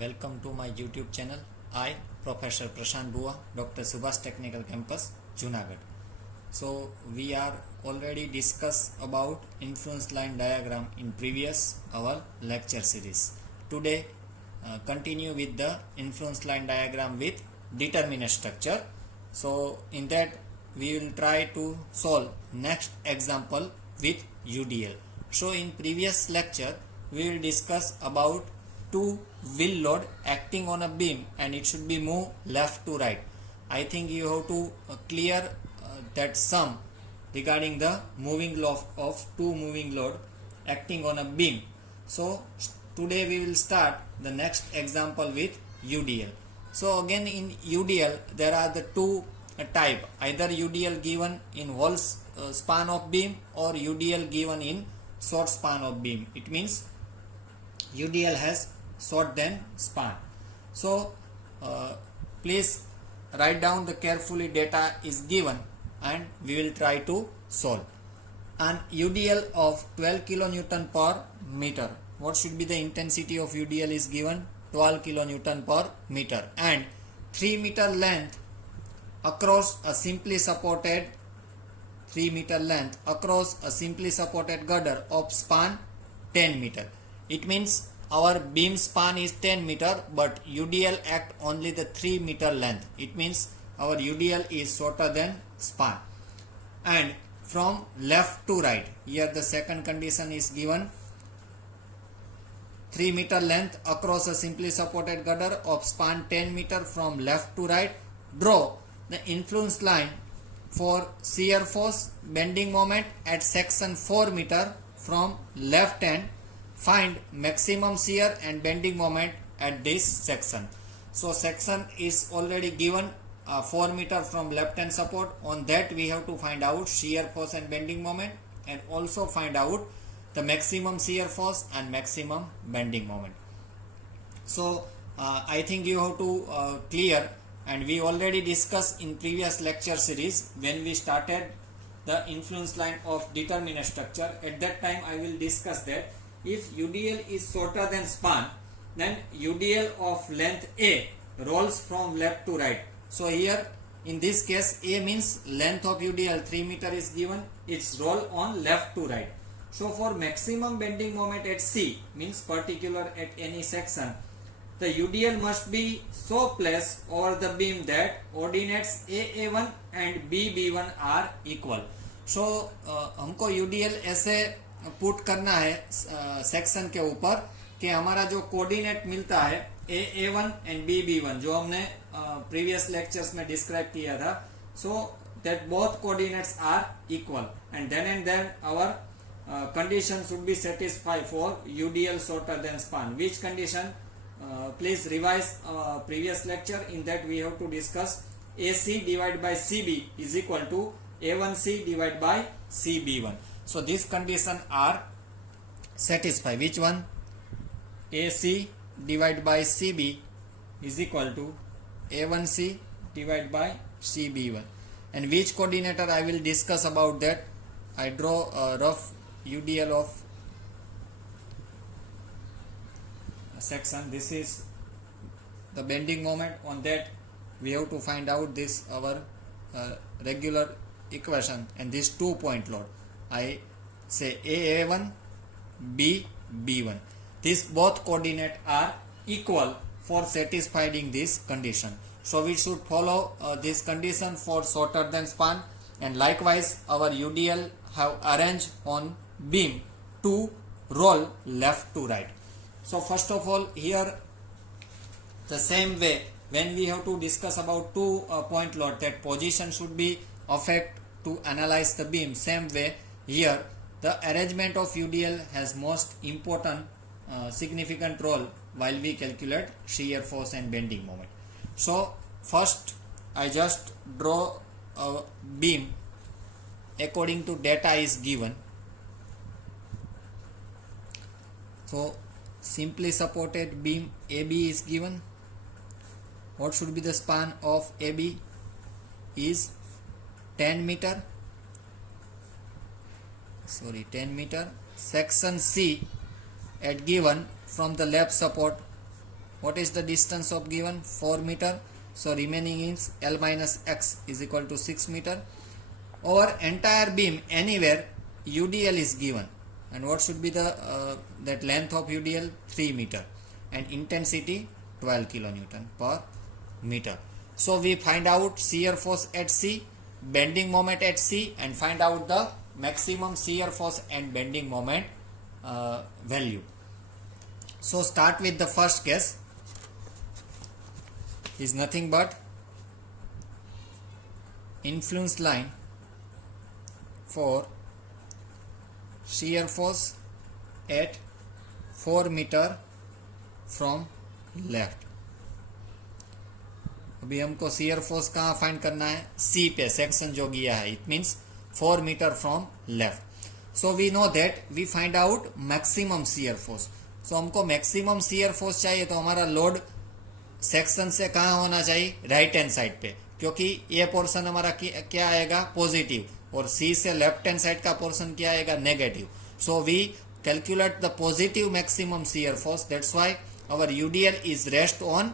Welcome to my YouTube channel. I, Professor Prashant Bua, Dr. Subhas Technical Campus, Junagadh. So we are already discussed about influence line diagram in previous our lecture series. Today continue with the influence line diagram with determinate structure. So in that we will try to solve next example with UDL. So in previous lecture we will discuss about two wheel load acting on a beam and it should be moved left to right. I think you have to clear that sum regarding the moving load of two moving load acting on a beam. So today we will start the next example with UDL. So again in UDL there are the two type, either UDL given in whole span of beam or UDL given in short span of beam. It means UDL has short than span. So please write down the carefully data is given and we will try to solve. An UDL of 12 kilonewton per meter. What should be the intensity of UDL is given? 12 kilonewton per meter, and 3 meter length across a simply supported 3 meter length across a simply supported girder of span 10 meter. It means our beam span is 10 meter but UDL act only the 3 meter length. It means our UDL is shorter than span. And from left to right, here the second condition is given, 3 meter length across a simply supported girder of span 10 meter from left to right. Draw the influence line for shear force bending moment at section 4 meter from left end. Find maximum shear and bending moment at this section. So section is already given 4 meter from left hand support. On that we have to find out shear force and bending moment and also find out the maximum shear force and maximum bending moment. So I think you have to clear, and we already discussed in previous lecture series when we started the influence line of determinate structure. At that time I will discuss that if UDL is shorter than span, then UDL of length A rolls from left to right. So here in this case A means length of UDL 3 meter is given, its roll on left to right. So for maximum bending moment at C, means particular at any section, the UDL must be so placed over the beam that ordinates AA1 and BB1 are equal. So हमको UDL ऐसे put करना है section के ऊपर कि हमारा जो coordinate मिलता है AA1 एंड BB1 जो हमने प्रीवियस लेक्चर्स में डिस्क्राइब किया था, so that both coordinates are equal and then our condition should be satisfied for UDL shorter than span. Which condition? Please revise previous lecture. In that we have to discuss AC divided by CB is equal to A1C divided by CB1. So these conditions are satisfied. Which one? AC divided by CB is equal to A1C divided by CB1. And which coordinator I will discuss about that. I draw a rough UDL of a section. This is the bending moment. On that we have to find out this our regular equation and this 2 point load. I say AA1 BB1. These both coordinate are equal for satisfying this condition. So we should follow this condition for shorter than span, and likewise our UDL have arranged on beam to roll left to right. So first of all here the same way when we have to discuss about 2 point load, that position should be affect to analyze the beam. Same way here the arrangement of UDL has most important significant role while we calculate shear force and bending moment. So first I just draw a beam according to data is given. So simply supported beam AB is given. What should be the span of AB? Is 10 meter. 10 meter. Section C at given from the left support What is the distance of given? 4 meter. So remaining is L minus X is equal to 6 meter. Over entire beam anywhere UDL is given, and what should be the that length of UDL? 3 meter, and intensity 12 kilonewton per meter. So we find out shear force at C, bending moment at C, and find out the maximum shear force and bending moment value. So start with the first case. Is nothing but influence line for shear force at 4 meter from left. अभी हमको shear force कहाँ find करना है? C पे section जो गया है. It means 4 metre from left. So we know that we find out maximum shear force. सो हमको मैक्सिमम shear force चाहिए, तो हमारा लोड सेक्शन से कहाँ होना चाहिए? राइट हैंड साइड पे, क्योंकि ये पोर्शन हमारा क्या आएगा? पॉजिटिव, और सी से लेफ्ट हैंड साइड का पोर्शन क्या आएगा? Negative. So we calculate the positive maximum shear force. That's why our UDL is rest on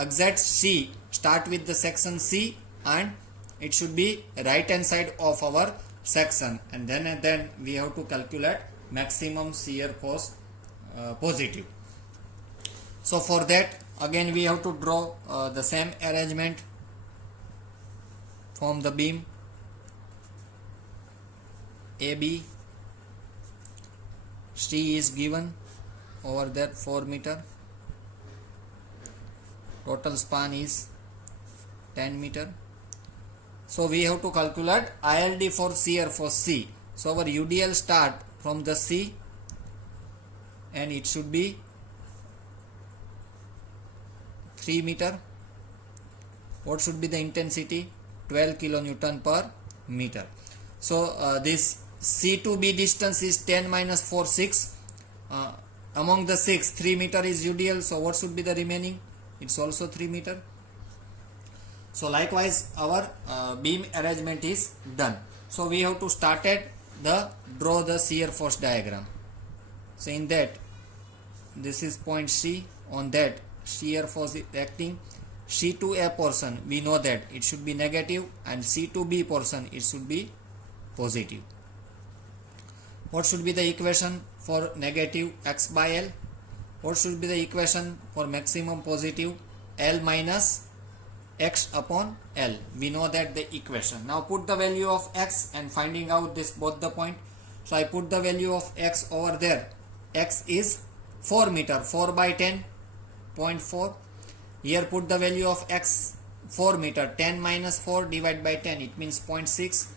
exact C. Start with the section C, and it should be right hand side of our section, and then we have to calculate maximum shear force positive. So for that again we have to draw the same arrangement from the beam AB. C is given over that 4 meter. Total span is 10 meter. So we have to calculate ILD for shear force C. So our UDL start from the C, and it should be 3 meter. What should be the intensity? 12 kilonewton per meter. So this C to B distance is 10 minus 4, 6. Among the 6, 3 meter is UDL. So what should be the remaining? It's also 3 meter. So likewise our beam arrangement is done. So we have to start at draw the shear force diagram. So in that, this is point C. On that shear force is acting. C to A portion we know that it should be negative, and C to B portion it should be positive. What should be the equation for negative? X by L. What should be the equation for maximum positive? L minus X upon L. We know that the equation. Now put the value of X and finding out this both the point. So I put the value of X over there. X is 4 meter, 4 by 10, 0.4. Here put the value of X 4 meter, 10 minus 4 divided by 10, it means 0.6.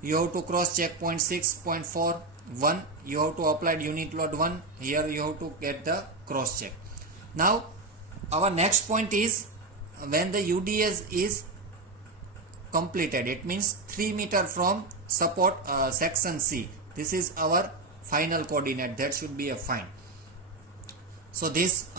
You have to cross check 0.6, 0.4, 1. You have to apply unit load 1. Here you have to get the cross check. Now our next point is when the UDS is completed, it means 3 meter from support section C. This is our final coordinate. That should be a fine. So this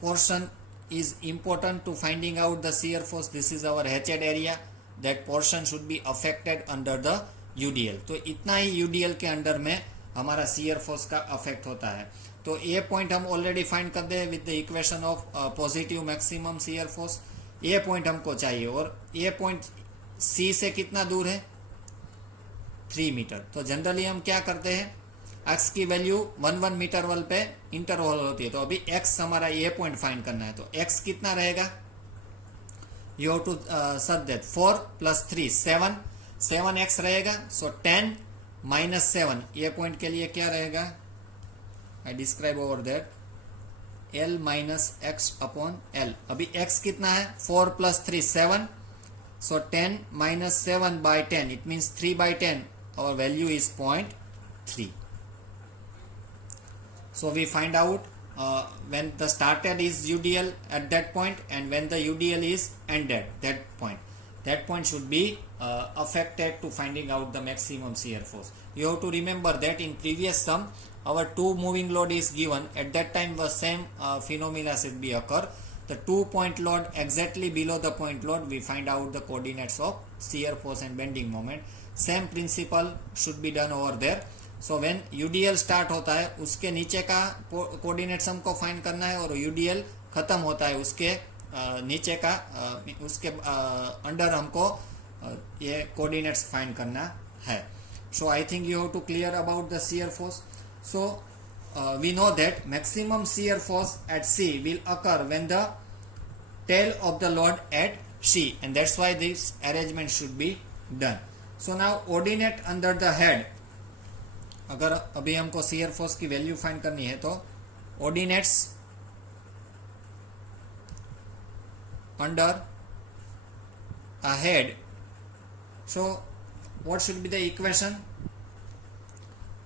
portion is important to finding out the shear force. This is our hatched area. That portion should be affected under the UDL. तो इतना ही UDL के under में हमारा shear force का affect होता है. तो ये पॉइंट हम ऑलरेडी फाइंड कर दे with the equation of positive maximum shear force. ये पॉइंट हमको चाहिए, और ये पॉइंट C से कितना दूर है? 3 मीटर. तो जनरली हम क्या करते हैं, x की वैल्यू 1 मीटर वल पे इंटरवल होती है. तो अभी x हमारा ये पॉइंट फाइंड करना है. तो x कितना रहेगा? You have to search that 4 plus 3 7x रहेगा. So 10 minus 7 ये पॉइंट के लिए क्या रहेगा? I describe over that L minus x upon L. अभी x कितना है? 4 plus 3 7. So 10 minus 7 by 10, it means 3 by 10. Our value is 0.3. So we find out when the started is UDL at that point, and when the UDL is ended that point. That point should be affected to finding out the maximum shear force. You have to remember that in previous sum our 2 moving load is given. At that time the same phenomena should be occur. The 2 point load exactly below the point load, we find out the coordinates of shear force and bending moment. Same principle should be done over there. So when UDL start होता है उसके नीचे का coordinates हमको find करना है, और UDL खत्म होता है उसके नीचे का उसके अंडर हमको ये कोऑर्डिनेट्स फाइंड करना है. So I think you have to clear about the shear force. So we know that maximum shear force at C will occur when the tail of the load at C, and that's why this arrangement should be done. So now ordinate under the head. अगर अभी हमको shear force की value find करनी है तो ordinates under a head. So what should be the equation?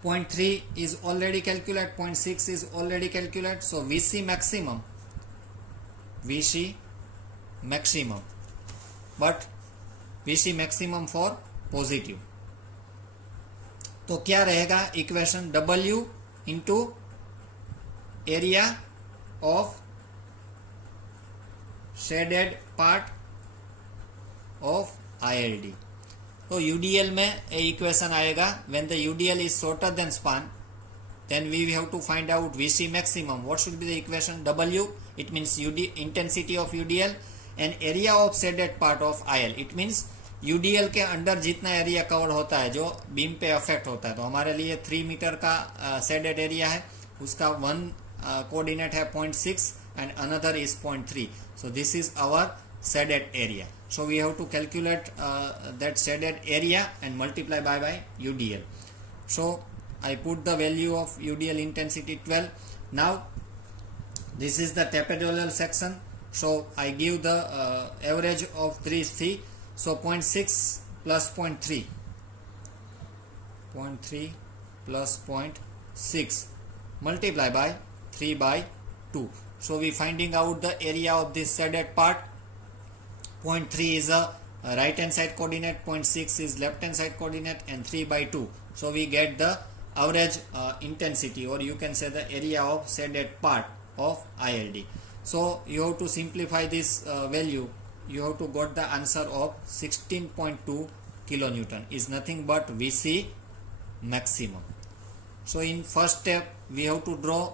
0.3 is already calculated, 0.6 is already calculated, so VC maximum, but VC maximum for positive. तो क्या रहेगा equation? W into area of shaded part of ILD. तो UDL में a equation आएगा when the UDL is shorter than span, then we have to find out VC maximum. What should be the equation? W, it means intensity of UDL, and area of shaded part of IL. It means UDL के under जितना area cover होता है जो beam पे affect होता है. तो हमारे लिए 3 मीटर का शेडेड एरिया है, उसका वन कोऑर्डिनेट है 0.6 and another is 0.3. So this is our shaded area. So we have to calculate that shaded area and multiply by UDL. So I put the value of UDL intensity 12. Now this is the tapedoidal section. So I give the average of 3C. So 0.6 plus 0.3. 0.3 plus 0.6 multiply by 3 by 2. So we finding out the area of this shaded part. 0.3 is a right hand side coordinate, 0.6 is left hand side coordinate, and 3 by 2. So we get the average intensity, or you can say the area of shaded part of ILD. So you have to simplify this value. You have to got the answer of 16.2 kilonewton is nothing but VC maximum. So in first step we have to draw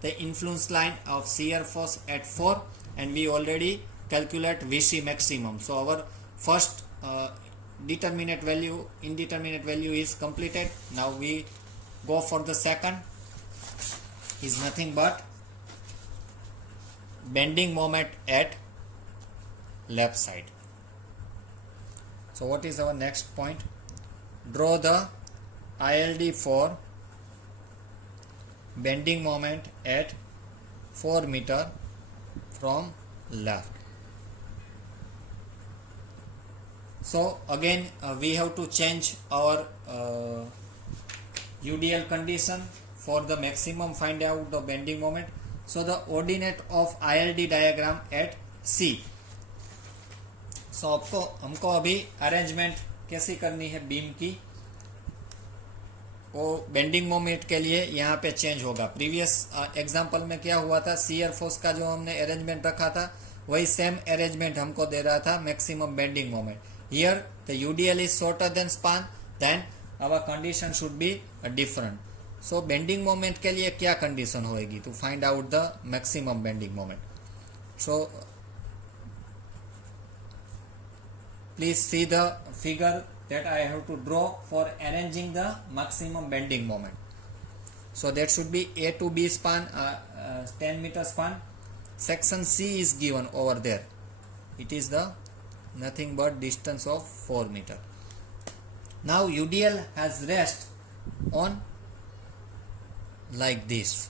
the influence line of shear force at 4, and we already calculate VC maximum. So our first indeterminate value is completed. Now we go for the second, is nothing but bending moment at left side. So what is our next point? Draw the ILD for bending moment at 4 meter from left. So again we have to change our UDL condition for the maximum find out the bending moment. So the ordinate of ILD diagram at C. So हमको अभी arrangement कैसी करनी है beam की, वो bending moment के लिए यहाँ पे चेंज होगा. प्रीवियस एग्जांपल में क्या हुआ था, शियर फोर्स का जो हमने अरेंजमेंट रखा था वही सेम अरेंजमेंट हमको दे रहा था maximum bending moment. Here the UDL is shorter than span, then our condition should be different. So bending moment के लिए क्या condition होएगी to find out the maximum bending moment? So please see the figure that I have to draw for arranging the maximum bending moment. So that should be A to B span, 10 meter span. Section C is given over there. It is the nothing but distance of 4 meter. Now UDL has rest on like this.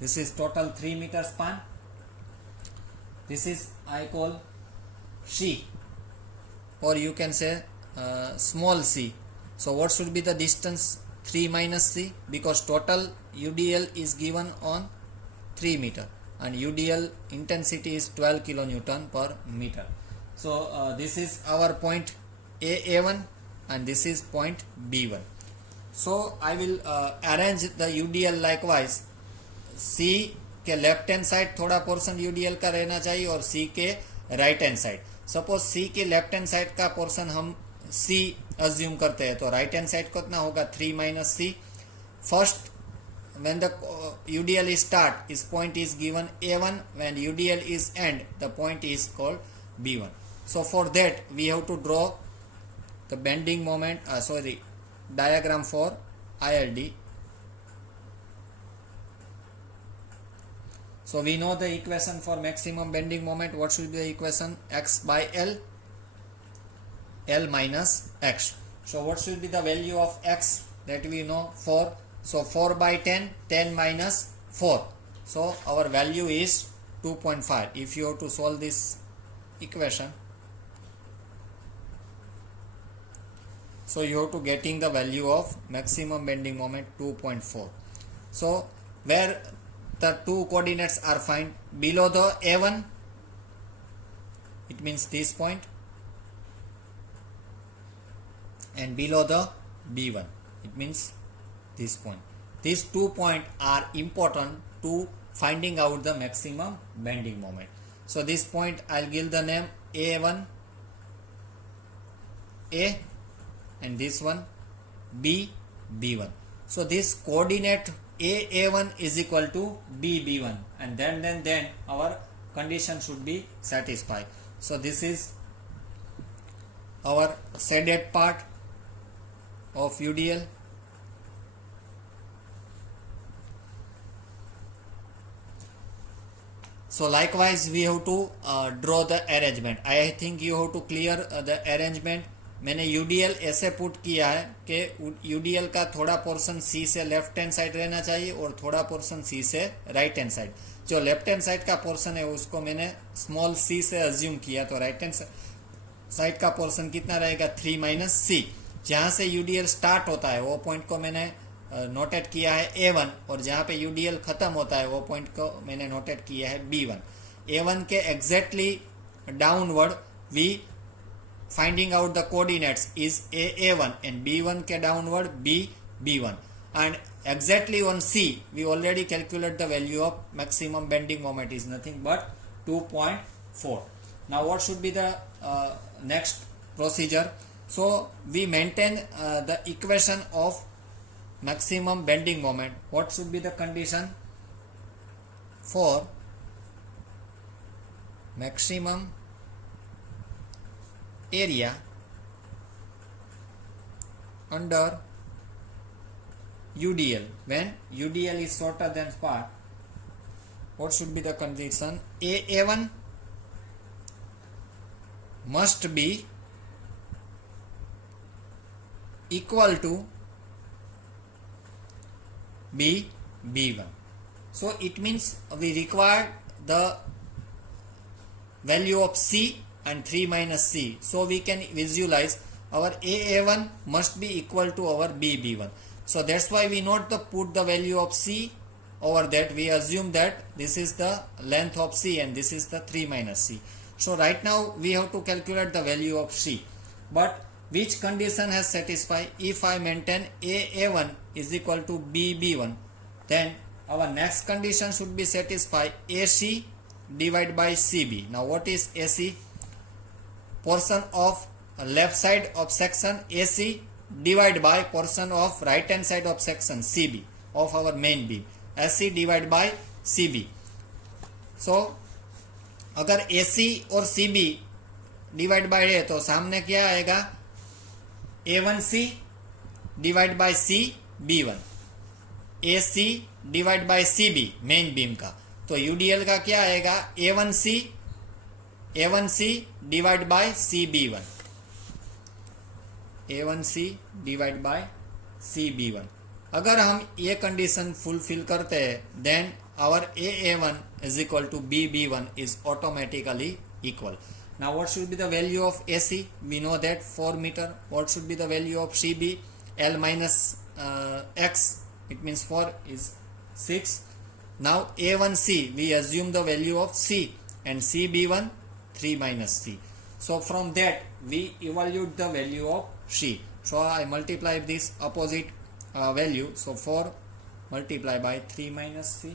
This is total 3 meter span. This is I call C, or you can say small c. So what should be the distance? 3 minus c, because total UDL is given on 3 meter. And UDL intensity is 12 kilonewton per meter. So this is our point A1 and this is point B1. So I will arrange the UDL likewise. C के left hand side थोड़ा portion UDL का रहना चाहिए और C के right hand side. Suppose C के left hand side का portion हम C अज्यूम करते हैं, तो राइट हैंड साइड कितना होगा 3 minus C. First, when the UDL is start, its point is given A1. When UDL is end, the point is called B1. So for that we have to draw the bending moment, diagram for ILD. So we know the equation for maximum bending moment. What should be the equation? X by L, L minus X. So what should be the value of X? That we know 4. So 4 by 10, 10 minus 4. So our value is 2.5. If you have to solve this equation, so you have to getting the value of maximum bending moment 2.4. So where the two coordinates are found below the A1, it means this point, and below the B1, it means this point. These 2 points are important to finding out the maximum bending moment. So this point I'll give the name A1 A, and this one B B1. So this coordinate A1 is equal to B B1, and then our condition should be satisfied. So this is our shaded part of UDL. So likewise we have to draw the arrangement. I think you have to clear the arrangement. मैंने UDL ऐसे put किया है कि UDL का थोड़ा portion C से left hand side रहना चाहिए और थोड़ा पोर्शन C से राइट हैंड साइड. जो लेफ्ट हैंड साइड का पोर्शन है उसको मैंने स्मॉल c से अज्यूम किया, तो राइट हैंड साइड का पोर्शन कितना रहेगा 3 minus C. जहाँ से UDL स्टार्ट होता है वो पॉइंट को मैंने नोटेट किया है A1, और जहाँ पे UDL खत्म होता है वो पॉइंट को मैंने नोटेट किया है B1. A1 के exactly downward we finding out the coordinates is A1, and B1 के downward B1, and exactly on C we already calculate the value of maximum bending moment is nothing but 2.4. Now what should be the next procedure? So we maintain the equation of maximum bending moment. What should be the condition for maximum area under UDL? When UDL is shorter than part, what should be the condition? A1 must be equal to B1. So it means we require the value of C and 3 minus C. So we can visualize our A1 must be equal to our B1. So that's why we not put the value of C over that. We assume that this is the length of C and this is the 3 minus C. So right now we have to calculate the value of C. But which condition has satisfied? If I maintain A1 is equal to B1, then our next condition should be satisfied AC divided by CB. Now what is AC? Portion of left side of section AC divided by portion of right hand side of section CB of our main beam. AC divided by CB. So अगर AC और CB divide by है तो सामने क्या आएगा? A1C divide by CB1, AC divide by CB main beam का. तो UDL का क्या आएगा? A1C divide by CB1, A1C divide by CB1. अगर हम ये कंडीशन फुलफिल करते हैं then our A1 is equal to BB1 is automatically equal. Now what should be the value of AC? We know that 4 meter. What should be the value of CB? L minus X, it means 4 is 6. Now A1C, we assume the value of C, and CB1 3 minus C. So from that we evaluate the value of C. So I multiply this opposite value. So 4 multiplied by 3 minus C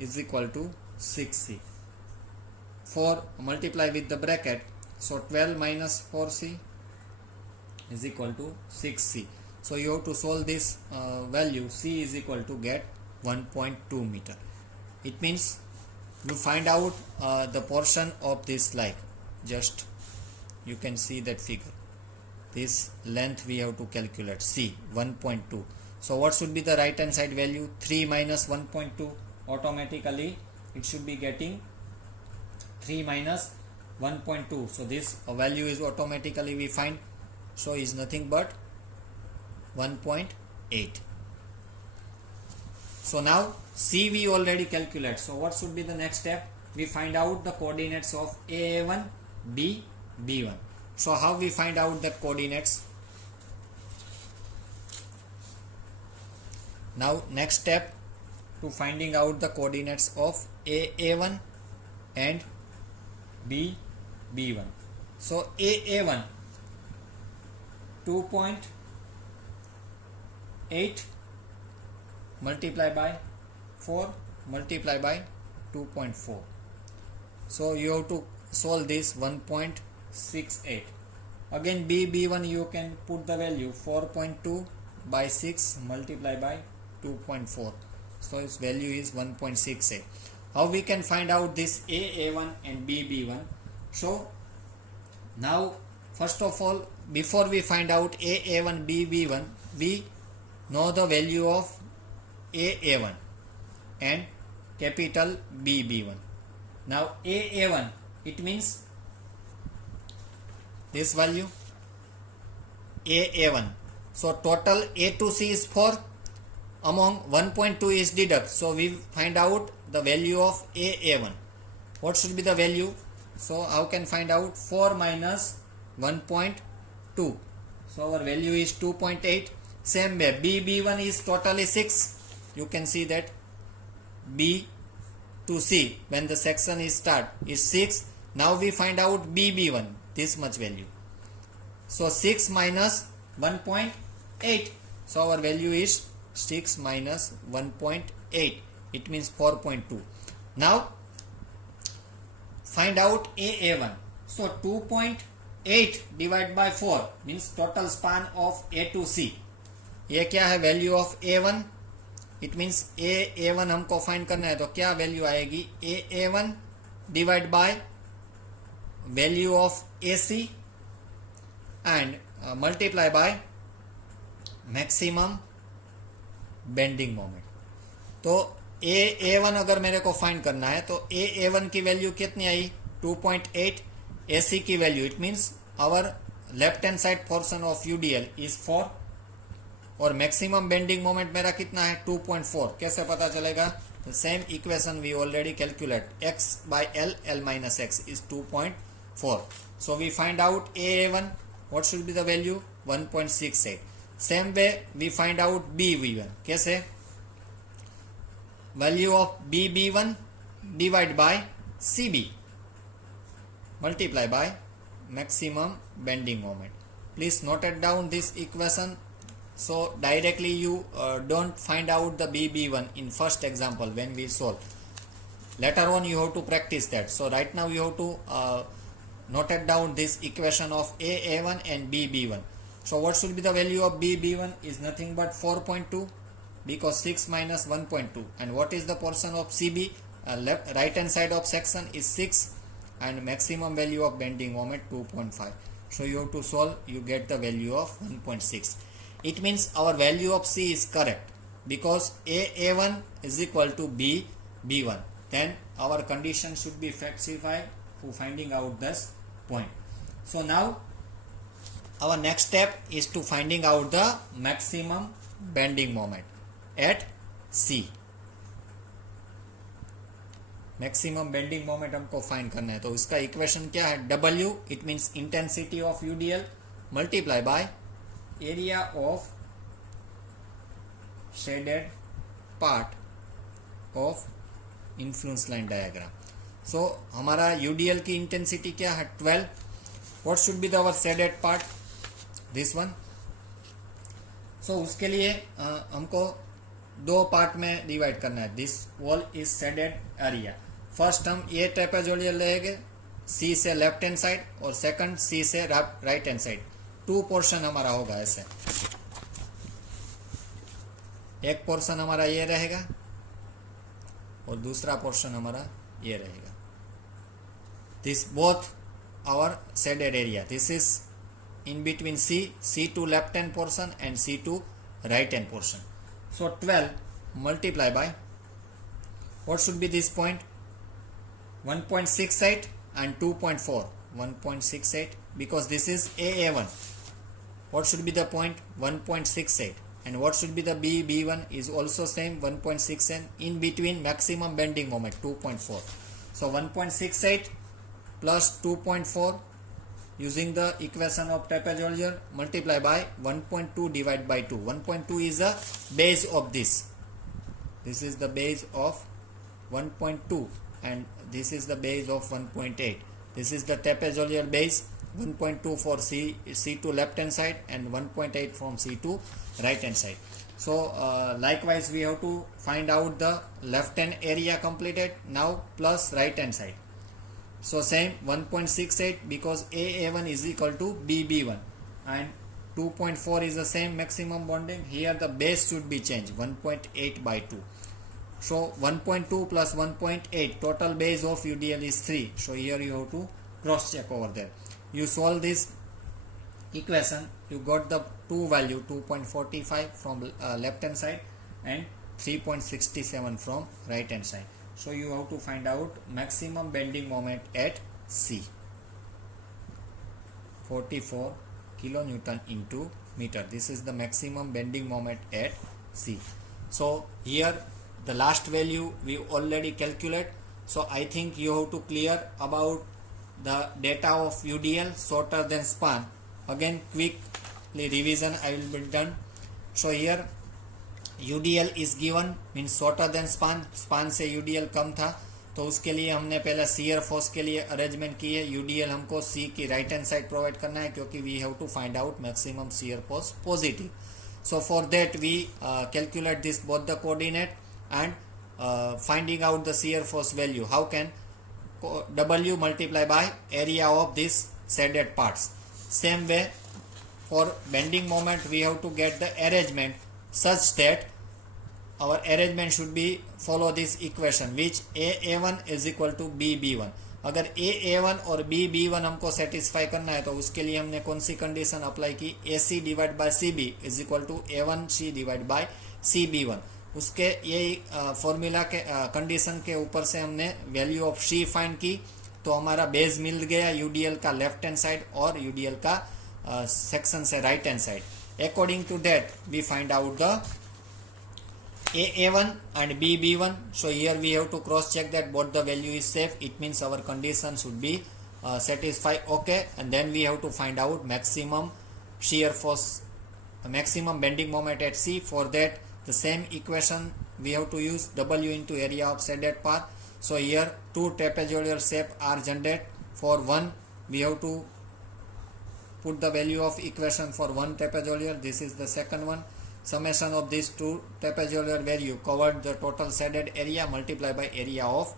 is equal to 6C. 4 multiply with the bracket, so 12 minus 4C is equal to 6c. So you have to solve this value. C is equal to get 1.2 meter. It means you find out the portion of this like, just you can see that figure. This length we have to calculate, C 1.2. So what should be the right hand side value? 3 minus 1.2. Automatically it should be getting 3 minus 1.2. So this value is automatically we find, so is nothing but 1.8. So now C we already calculate. So what should be the next step? We find out the coordinates of A1, B, B1. So how we find out the coordinates? Now next step to finding out the coordinates of A1 and B, B1. So A1 2.8 multiply by 4 multiply by 2.4. So you have to solve this 1.68. Again B1 you can put the value 4.2 by 6 multiply by 2.4. So its value is 1.68. How we can find out this A1 and B1? So now first of all, before we find out A1 B1, we know the value of A1 and capital B1. Now A1, it means this value A1. So total A to C is 4. Among 1.2 is deduct. So we find out the value of A1. What should be the value? So how can find out? 4 minus 1.2. So our value is 2.8. Same way B1 is totally 6. You can see that B to C when the section is start is 6. Now we find out B1, this much value. So 6 minus 1.8. So our value is 6 minus 1.8. It means 4.2. Now find out A1. So 2.8 divided by 4 means total span of A to C. ये क्या है? Value of A1. It means A1 हमको find करना है, तो क्या value आएगी? A1 divide by value of AC and multiply by maximum bending moment. तो A1 अगर मेरे को फाइंड करना है तो A1 की वैल्यू कितनी आई? 2.8. AC की value, it means our left hand side portion of UDL इज 4 और मैक्सिमम बेंडिंग मोमेंट मेरा कितना है? 2.4. कैसे पता चलेगा? Same equation we already calculate. x by L minus x is 2.4. So we find out A1. What should be the value? 1.68. Same way we find out B1. कैसे? Value of B1 divided by CB multiply by maximum bending moment. Please note it down this equation. So directly you don't find out the B1 in first example when we solve. Later on you have to practice that. So right now you have to note it down this equation of A1 and B1. So what should be the value of B1? Is nothing but 4.2 because 6 minus 1.2. And what is the portion of CB? Right hand side of section is 6 and maximum value of bending moment 2.5. So you have to solve, you get the value of 1.6. It means our value of C is correct because A1 is equal to B1. Then our condition should be satisfied for finding out this point. So now our next step is to finding out the maximum bending moment at C. Maximum bending moment हमको find करना है, तो इसका equation क्या है? W it means intensity of UDL multiply by area of shaded part of influence line diagram. So हमारा UDL की intensity क्या है? 12. What should be the our shaded part? This one. So उसके लिए हमको दो पार्ट में डिवाइड करना है. This whole is shaded area. First हम ये ट्रेपेजोइडल लेंगे C से लेफ्ट हैंड साइड और सेकंड C से right hand side. To portion हमारा होगा ऐसे, एक पोर्शन हमारा ये रहेगा और दूसरा पोर्शन हमारा ये रहेगा. This both our shaded area. This is in between C2 left hand portion and C2 right hand portion. So 12 multiply by, what should be this point? 1.68 and 2.4. 1.68 because this is AA1. What should be the point? 1.68. And what should be the B1 is also same 1.68. In between maximum bending moment 2.4. So 1.68 plus 2.4 using the equation of trapezoidal multiply by 1.2 divided by 2. 1.2 is the base of this. This is the base of 1.2 and this is the base of 1.8. This is the trapezoidal base. 1.2 for C2 left hand side and 1.8 from C2 right hand side. So likewise we have to find out the left hand area completed now plus right hand side. So same 1.68 because AA1 is equal to BB1 and 2.4 is the same maximum bonding. Here the base should be changed 1.8 by 2. So 1.2 plus 1.8 total base of UDL is 3. So here you have to cross check over there. You solve this equation, you got the two value 2.45 from left hand side and 3.67 from right hand side. So you have to find out maximum bending moment at C. 44 kilonewton into meter. This is the maximum bending moment at C. So here the last value we already calculate. So I think you have to clear about the data of UDL shorter than span. Again quickly revision I will be done. So here UDL is given means shorter than span. Span से UDL कम था तो उसके लिए हमने पहले shear force के लिए arrangement की है. UDL हमको C की राइट हैंड साइड प्रोवाइड करना है क्योंकि we have to find out maximum shear force positive. So for that we calculate this both the coordinate and finding out the shear force value. How can W multiply by area of this shaded parts. Same way for bending moment we have to get the arrangement such that our arrangement should be follow this equation which AA1 is equal to BB1. अगर AA1 और BB1 हमको satisfy करना है तो उसके लिए हमने कौन सी कंडीशन अप्लाई की? AC divide by CB is equal to A1C divide by CB1. उसके यही फॉर्मूला के कंडीशन के ऊपर से हमने वैल्यू ऑफ C फाइंड की तो हमारा बेस मिल गया UDL का लेफ्ट हैंड साइड और UDL का सेक्शन से right hand side. According to that we find out the AA1 and BB1. So here we have to cross check that both the value is safe. It means our condition should be satisfied. Okay, and then we have to find out maximum shear force, maximum bending moment at C. For that the same equation we have to use W into area of shaded part. So here two trapezoidal shape are generated. For one we have to put the value of equation for one trapezoidal. This is the second one. Summation of these two trapezoidal value covered the total shaded area multiplied by area of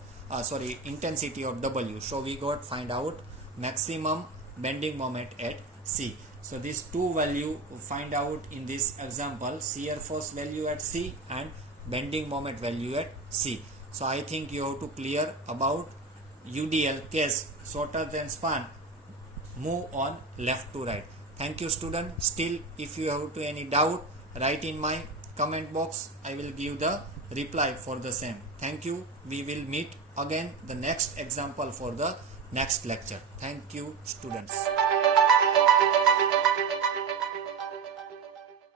intensity of W. So we got find out maximum bending moment at C. So these two value find out in this example, shear force value at C and bending moment value at C. So I think you have to clear about UDL case shorter than span, move on left to right. Thank you student. Still if you have to any doubt, write in my comment box. I will give the reply for the same. Thank you. We will meet again the next example for the next lecture. Thank you students.